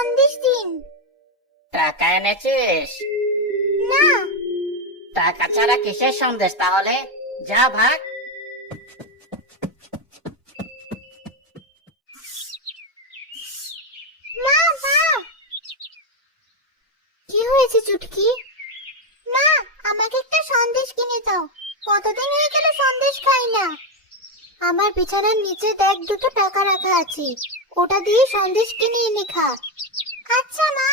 সন্দেশ দিন। টাকা এনেছিস? না। টাকা ছাড়া কিসের সন্দেশ তাহলে? যা ভাগ। মা, মা, কি হয়েছে চুটকি? মা, আমাকে একটা সন্দেশ কিনে দাও। কতদিন হয়ে গেল সন্দেশ খাই না। আমার বিছানার নিচে দেখ, দুটো টাকা রাখা আছে, ওটা দিয়ে সন্দেশ কিনে এনে খা। আচ্ছা মা।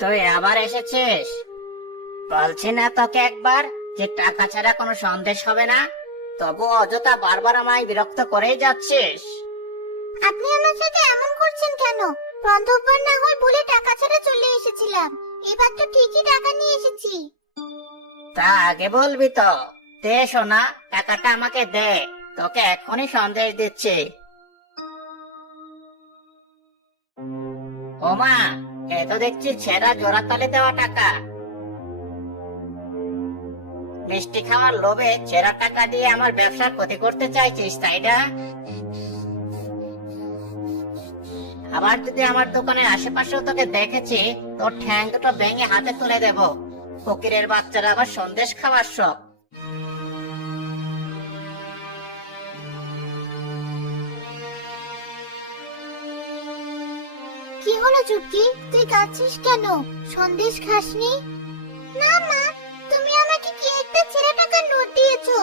তুই আবার এসেছিস? বলছি না তোকে একবার যে টাকা ছাড়া কোনো সন্দেশ হবে না? তবু অযথা বারবার আমায় বিরক্ত করেই যাচ্ছিস। আপনি আমার সাথে এমন করছেন কেন? প্রথমবার না হয় বলে টাকা ছাড়া চলে এসেছিলাম, এবার তো ঠিকই টাকা নিয়ে এসেছি। তা আগে বলবি তো। দে সোনা, টাকাটা আমাকে দে। তোকে এখনই সন্দেশ দিচ্ছি। ওমা, এ তো দেখছি ছেঁড়া জোড়া তালে দেওয়া টাকা। মিষ্টি খাওয়ার লোভে ছেঁড়া টাকা দিয়ে আমার ব্যবসার ক্ষতি করতে চাইছিস, তাই না? আবার যদি আমার দোকানের আশেপাশেও তোকে দেখেছি, তোর ঠ্যাং দুটো ভেঙে হাতে তুলে দেব। ফকিরের বাচ্চারা আবার সন্দেশ খাওয়ার শখ। কি হলো চুটকি, তুই কাঁদছিস কেন? সন্দেশ খাসনি? না মা, তুমি আমাকে কি একটা ছেঁড়া টাকার নোট দিয়েছো।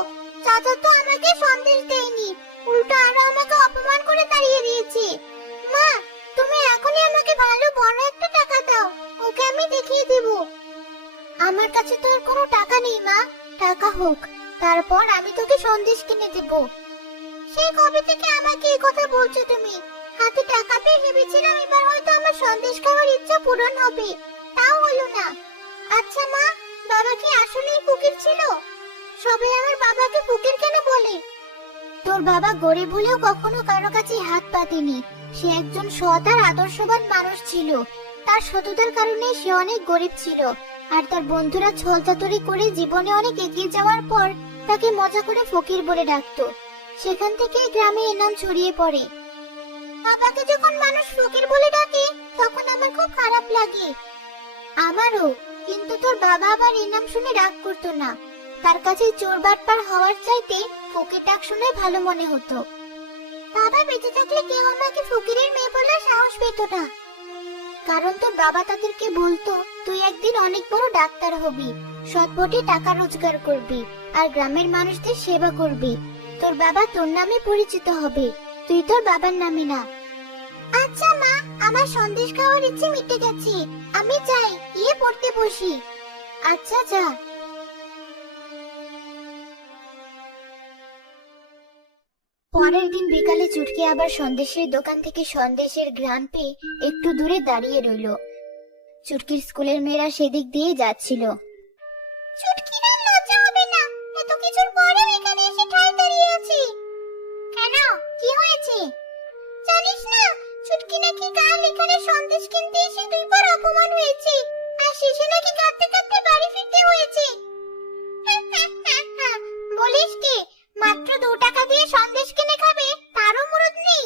চাচা তো আমাকে সন্দেশ দেয়নি, উল্টো আরো আমাকে অপমান করে তাড়িয়ে দিয়েছে। মা, তুমি এখনই আমাকে ভালো বড় একটা টাকা দাও, ওকে আমি দেখিয়ে দেব। আমার কাছে তো আর কোনো টাকা নেই মা, টাকা হোক, তারপর আমি তোকে সন্দেশ কিনে দেব। সেই কবে থেকে আমাকে এই কথা বলছো তুমি? হাতে টাকা পেয়ে ভেবেছিলাম এবার হয়তো আমার সন্দেশ খাওয়ার ইচ্ছা পূরণ হবে, তাও হলো না। আচ্ছা মা, বাবা কি আসলেই ফকির ছিল? সবাই আমার বাবাকে ফকির কেন বলে? তোর বাবা গরিব হলেও কখনো কারো কাছে হাত পাতেনি। সে একজন সৎ আর আদর্শবান মানুষ ছিল। তার সততার কারণে সে অনেক গরিব ছিল। আর তার বন্ধুরা ছলচাতুরি করে জীবনে অনেক এগিয়ে যাওয়ার পর তাকে মজা করে ফকির বলে ডাকতো। সেখান থেকেই গ্রামে এর নাম ছড়িয়ে পড়ে। বাবাকে যখন মানুষ ফকির বলে ডাকে তখন আমার খুব খারাপ লাগে। আমারও, কিন্তু তোর বাবা আবার এই নাম শুনে রাগ করতো না। তার কাছে চোর বাটপার হওয়ার চাইতে ফকির ডাক শুনে ভালো মনে হতো। বাবা বেঁচে থাকলে কেউ আমাকে ফকিরের মেয়ে বলার সাহস পেত না, কারণ তোর বাবা তাদেরকে বলতো তুই একদিন অনেক বড় ডাক্তার হবি, সৎপথে টাকা রোজগার করবি আর গ্রামের মানুষদের সেবা করবি। তোর বাবা তোর নামে পরিচিত হবে, তুই তোর বাবার নামে না। আচ্ছা মা, আমার সন্দেশ খাওয়ার ইচ্ছে মিটে গেছে, আমি যাই, গিয়ে পড়তে বসি। আচ্ছা যা। পরের দিন বিকালে চুটকি আবার সন্দেশের দোকান থেকে সন্দেশের ঘ্রাণ পেয়ে একটু দূরে দাঁড়িয়ে রইল। চুটকির স্কুলের মেয়েরা সেদিক দিয়ে যাচ্ছিল। চুটকির আর লজ্জা হবে না, এত কিছুর পরেও এখানে এসে ঠায় দাঁড়িয়ে আছি কেন? কি হয়েছে? জানিস না, চুটকি নাকি কাল এখানে সন্দেশ কিনতে এসে দুইবার অপমান হয়েছে, আর শেষে নাকি কাঁদতে কাঁদতে বাড়ি ফিরতে হয়েছে। বলিস কি? মাত্র 2 টাকা দিয়ে সন্দেশ কিনে খাবে, তারও মুরদ নেই?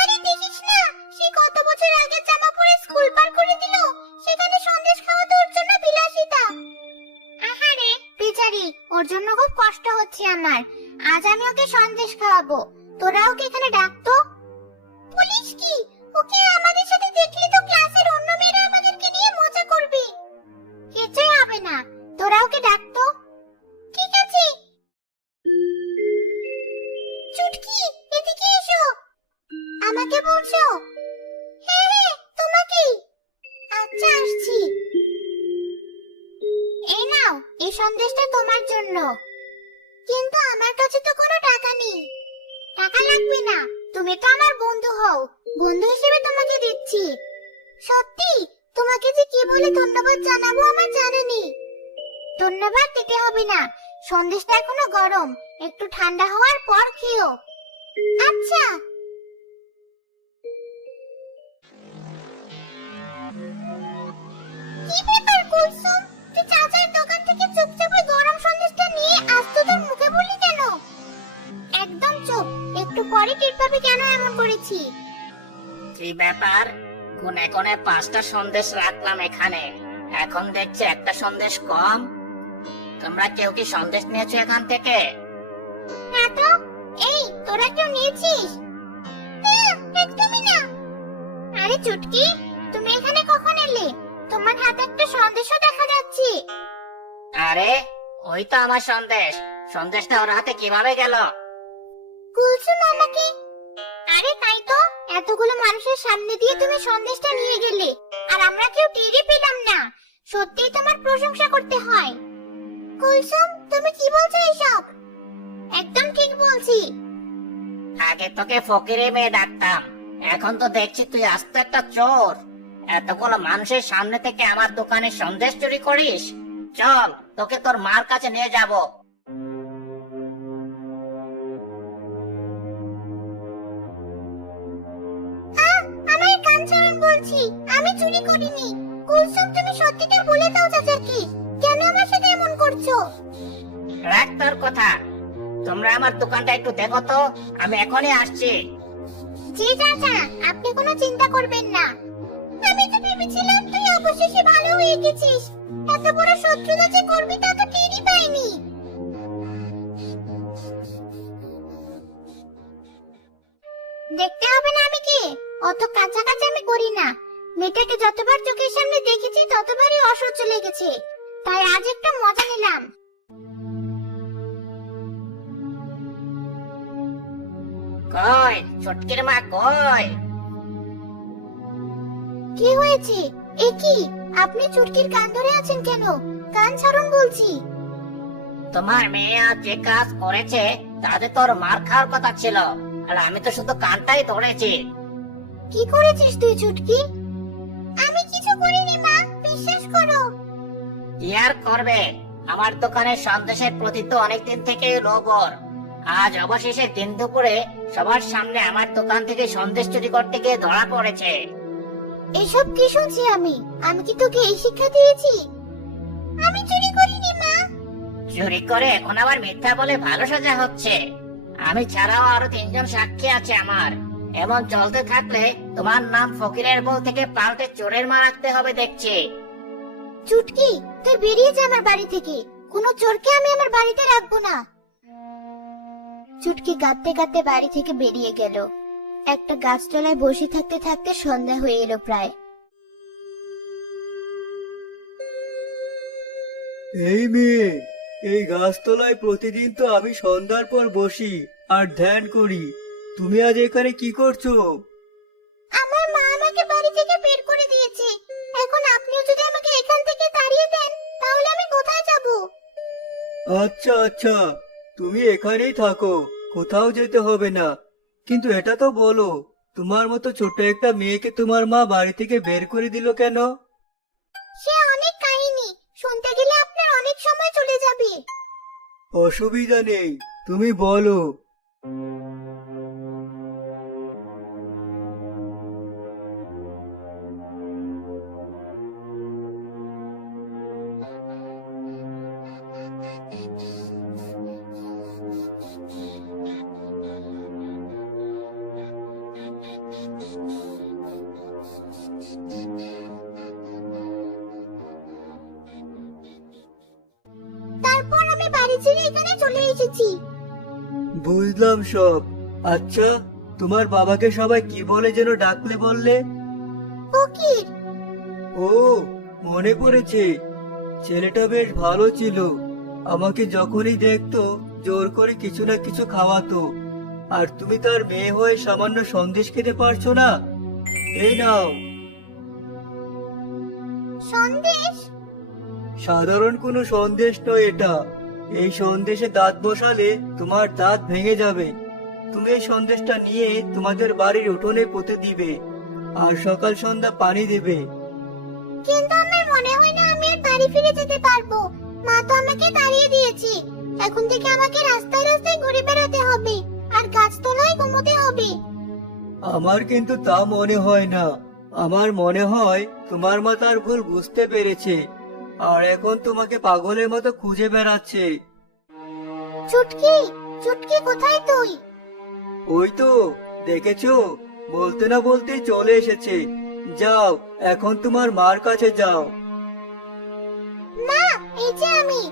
আরে দেখিস না, সে কত বছর আগে জামা পরে স্কুল পার করে দিল, সেখানে সন্দেশ খাওয়া তো ওর জন্য বিলাসিতা। আহারে বেচারি, ওর জন্য খুব কষ্ট হচ্ছে আমার। আজ আমি ওকে সন্দেশ খাওয়াবো, তোরা ওকে এখানে ডাকতো। পুলিশ কি? ওকে আমাদের সাথে দেখলে তো ক্লাসের অন্য মেয়েরা আমাদেরকে নিয়ে মজা করবে। কিছুই হবে না, তোরা ওকে ডাকতো। ঠিক আছে। চুটকি, এদিকে এসো। আমাকে বলছো? হ্যাঁ হ্যাঁ, তোমাকেই। আচ্ছা আসছি। এই নাও, এই সন্দেশটা তোমার জন্য। কিন্তু আমার কাছে তো কোনো টাকা নেই। টাকা লাগবে না, তুমি তো আমার বন্ধু হও, বন্ধু হিসেবে তোমাকে দিচ্ছি। সত্যি? তোমাকে যে কি বলে ধন্যবাদ জানাবো আমার জানা নেই। ধন্যবাদ দিতে হবে না, সন্দেশটা এখনো গরম, একটু ঠান্ডা হওয়ার পর খেও। আচ্ছা। কুলসুম, তুই চাচার দোকান থেকে চুপচাপ ওই গরম সন্দেশটা নিয়ে আজ তো তোর মুখে বললি কেন? একদম চুপ, একটু পরে টের পাবি কেন এমন করেছি। কি ব্যাপার? কোনে কোনে 5টা সন্দেশ রাখলাম এখানে, এখন দেখছি একটা সন্দেশ কম। তোমরা কেউ কি সন্দেশ নিয়েছো এখান থেকে? না তো। এই, তোরা কেউ নিয়েছিস? না, একদমই না। আরে চুটকি, তুমি এখানে কখন এলে? তোমার হাতে একটা সন্দেশও দেখা যাচ্ছে। আরে ওই তো আমার সন্দেশ। সন্দেশটা ওর হাতে কিভাবে গেল? কুলসুম আমাকে। আরে তাই তো, এতগুলো মানুষের সামনে দিয়ে তুমি সন্দেশটা নিয়ে গেলে আর আমরা কেউ টেরই পেলাম না। সত্যিই তোমার প্রশংসা করতে হয়। কুলসুম, তুমি কি বলছো এইসব? একদম ঠিক বলছি। আগে তোকে ফকিরে মেয়ে ডাকতাম, এখন তো দেখছি তুই আস্ত একটা চোর। এতগুলো মানুষের সামনে থেকে আমার দোকানে সন্দেশ চুরি করিস? চল, তোকে তোর মার কাছে নিয়ে যাব। আমার কান ছাড়ুন বলছি, আমি চুরি করিনি। কুলসুম, তুমি সত্যিটা বলে দাও চাচাকে, কেন আমার সাথে এমন করছো? রাখ তোর কথা। তোমরা আমার দোকানটা একটু দেখো তো, আমি এখনই আসছি। জি চাচা, আপনি কোনো চিন্তা করবেন না। আমি তো ভেবেছিলাম তুই অবশেষে ভালো হয়ে গেছিস। এত বড় শত্রুতা যে করবি তা তো টেরই পাইনি। দেখতে হবে না আমি কে, অত কাছাকাছি আমি করি না। মেয়েটাকে যতবার চোখের সামনে দেখেছি ততবারই অসহ্য লেগেছে, তাই আজ একটু মজা নিলাম। কই ছুটকির মা কই? কি হয়েছে? এ কি, আপনি চুটকির কান ধরে আছেন কেন? কান ছাড়ুন বলছি। তোমার মেয়ে আজ যে কাজ করেছে তাতে তোর মার খাওয়ার কথা ছিল, আর আমি তো শুধু কানটাই ধরেছি। কি করেছিস তুই চুটকি? আমি কিছু করিনি মা, বিশ্বাস করো। কি আর করবে, আমার দোকানের সন্দেশের প্রতি তো অনেকদিন থেকেই লোভ ওর। আজ অবশেষে দিন দুপুরে সবার সামনে আমার দোকান থেকে সন্দেশ চুরি করতে গিয়ে ধরা পড়েছে। এসব কি শুনছি আমি? আমি কি তোকে এই শিক্ষা দিয়েছি? আমি চুরি করিনি মা। চুরি করে এখন আবার মিথ্যা বলে ভালো সাজা হচ্ছে। আমি ছাড়াও আরো 3জন সাক্ষী আছে আমার। এমন চলতে থাকলে তোমার নাম ফকিরের বউ থেকে পাল্টে চোরের মা রাখতে হবে দেখছি। চুটকি, তুই বেরিয়ে যা আমার বাড়ি থেকে। কোনো চোরকে আমি আমার বাড়িতে রাখবো না। চুটকি কাঁদতে কাঁদতে বাড়ি থেকে বেরিয়ে গেল। একটা গাছতলায় বসে থাকতে থাকতে সন্ধ্যা হয়ে এলো প্রায়। এই মেয়ে, এই গাছতলায় প্রতিদিন তো আমি সন্ধ্যার পর বসি আর ধ্যান করি। তুমি আজ এখানে কি করছো? আমার মা আমাকে বাড়ি থেকে বের করে দিয়েছে। এখন আপনিও যদি আমাকে এখান থেকে তাড়িয়ে দেন তাহলে আমি কোথায় যাব? আচ্ছা আচ্ছা, তুমি এখানেই থাকো, কোথাও যেতে হবে না। কিন্তু এটা তো বলো, তোমার মতো ছোট একটা মেয়েকে তোমার মা বাড়ি থেকে বের করে দিল কেন? সে অনেক কাহিনী, শুনতে গেলে আপনার অনেক সময় চলে যাবে। অসুবিধা নেই, তুমি বলো। তারপর আমি বাড়ি ছেড়ে এখানে চলে এসেছি। বুঝলাম সব। আচ্ছা, তোমার বাবাকে সবাই কি বলে যেন ডাকলে বললে? ফকির। ও, মনে পড়েছে। ছেলেটা বেশ ভালো ছিল। আমাকে যখনই দেখতো জোর করে কিছু না কিছু খাওয়াতো। আর তুমি তার মেয়ে হয়ে সামান্য সন্দেশ খেতে পারছো না? এই নাও। সন্দেশ? সাধারণ কোনো সন্দেশ নয় এটা। এই সন্দেশে দাঁত বসালে তোমার দাঁত ভেঙে যাবে। তুমি এই সন্দেশটা নিয়ে তোমাদের বাড়ির উঠোনে পুঁতে দিবে আর সকাল সন্ধ্যা পানি দিবে। কিন্তু আমার মনে হয় না আমি আর বাড়ি ফিরে যেতে পারবো। মা তো আমাকে তাড়িয়ে দিয়েছে। এখন থেকে আমাকে রাস্তায় রাস্তায় ঘুরে বেড়াতে হবে আর গাছতলায় ঘুমোতে হবে। আমার কিন্তু তা মনে হয় না। আমার মনে হয় তোমার মা তার ভুল বুঝতে পেরেছে। আর এখন তোমাকে পাগলের মতো খুঁজে বেড়াচ্ছে। চুটকি, চুটকি কোথায় তুই? ওই তো, দেখেছো, বলতে না বলতে চলে এসেছে। যাও, এখন তোমার মার কাছে যাও। মা, এই যে আমি।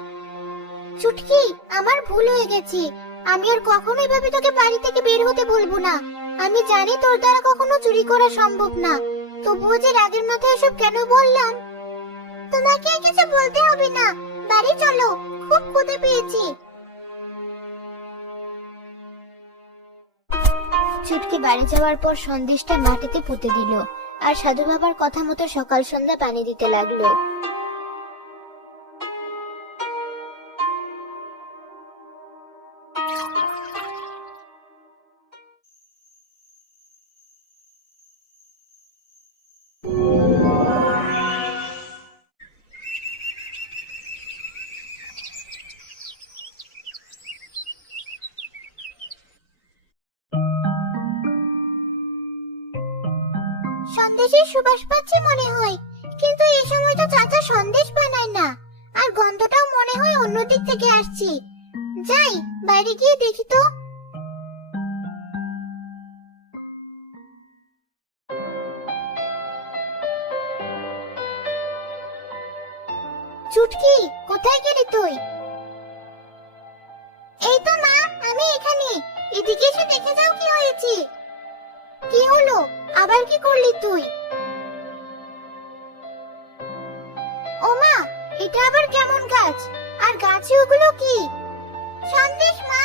চুটকি, আমার ভুল হয়ে গেছে। আমি আর কখনো এভাবে তোকে বাড়ি থেকে বের হতে বলবো না। আমি জানি তোর দ্বারা কখনো চুরি করা সম্ভব না, তবুও যে রাগের মাথায় এসব কেন বললাম। তোমাকে আর কিছু বলতে হবে না, বাড়ি চলো, খুব ক্ষুধা পেয়েছি। চুটকি বাড়ি যাওয়ার পর সন্দেশটা মাটিতে পুঁতে দিল আর সাধু বাবার কথা মতো সকাল সন্ধ্যা পানি দিতে লাগলো। সন্দেশের সুবাস পাচ্ছি মনে হয়, কিন্তু এই সময় তো চাচা সন্দেশ বানায় না, আর গন্ধটাও মনে হয় অন্য দিক থেকে আসছে। যাই, বাইরে গিয়ে দেখি তো। চুটকি, কোথায় গেলি তুই? এই তো মা, আমি এখানে। এদিকে এসে দেখে যাও কি হয়েছে। কি হলো, আবার কি করলি তুই? ও মা, এটা আবার কেমন গাছ? আর গাছে ওগুলো কি? সন্দেশ মা।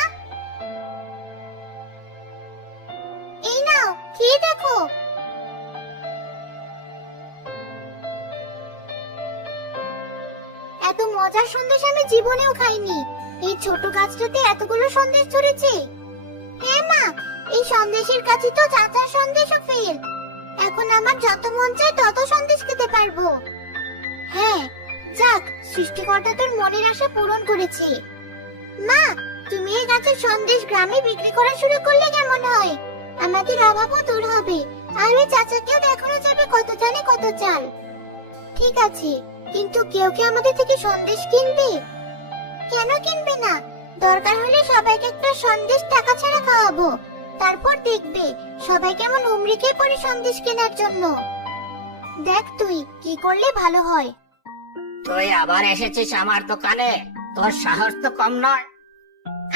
এই নাও, খেয়ে দেখো। এত মজার সন্দেশ আমি জীবনেও খাইনি। এই ছোট গাছটাতে এতগুলো সন্দেশ ধরেছে। হ্যাঁ মা, এই সন্দেশের কাছে তো চাচার সন্দেশও ফেল। এখন আমার যত মন চায় তত সন্দেশ খেতে পারবো। হ্যাঁ, যাক, সৃষ্টিকর্তা তোর মনের আশা পূরণ করেছে। মা, তুমি এই গাছের সন্দেশ গ্রামে বিক্রি করা শুরু করলে কেমন হয়? আমাদের অভাবও দূর হবে, আর ওই চাচাকেও দেখানো যাবে কত জানে কত চাল। ঠিক আছে, কিন্তু কেউ কি আমাদের থেকে সন্দেশ কিনবে? কেন কিনবে না? দরকার হলে সবাইকে একটা সন্দেশ টাকা ছাড়া খাওয়াবো, তারপর দেখবে সবাই কেমন উমরিকে পড়ে সন্দেশ কেনার জন্য। দেখ তুই কি করলে ভালো হয়। তুই আবার এসেছিস আমার দোকানে? তোর সাহস তো কম নয়।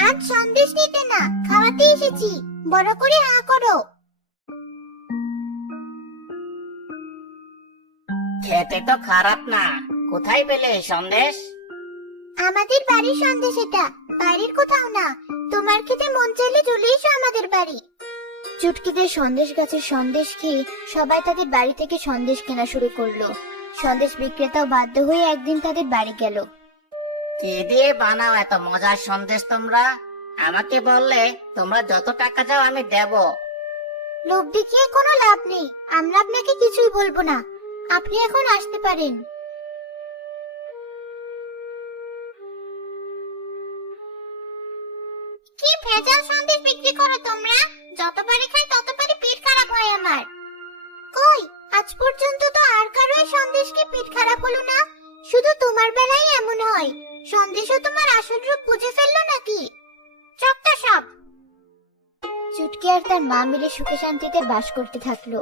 আজ সন্দেশ নিতে না, খাওয়াতে এসেছি। বড় করে হা করো। খেতে তো খারাপ না। কোথায় পেলে এই সন্দেশ? আমাদের বাড়ির সন্দেশ এটা, বাইরের কোথাও না। তোমার খেতে মন চাইলে চলে এসো আমাদের বাড়ি। চুটকিদের সন্দেশ গাছের সন্দেশ খেয়ে সবাই তাদের বাড়ি থেকে সন্দেশ কেনা শুরু করলো। সন্দেশ বিক্রেতাও বাধ্য হয়ে একদিন তাদের বাড়ি গেল। কি দিয়ে বানাও এত মজার সন্দেশ তোমরা? আমাকে বললে তোমরা যত টাকা চাও আমি দেব। লোভ দেখিয়ে কোনো লাভ নেই, আমরা আপনাকে কিছুই বলবো না। আপনি এখন আসতে পারেন। কি ভেজাল সন্দেশ বিক্রি করো তোমরা? যতবারই খাই ততবারই পেট খারাপ হয় আমার। কই, আজ পর্যন্ত তো আর কারোই সন্দেশ কি পেট খারাপ হলো না? শুধু তোমার বেলায় এমন হয়। সন্দেশও তোমার আসল রূপ বুঝে ফেললো নাকি? চক্কা সব। চুটকি আর তার মা মিলে সুখে শান্তিতে বাস করতে থাকলো।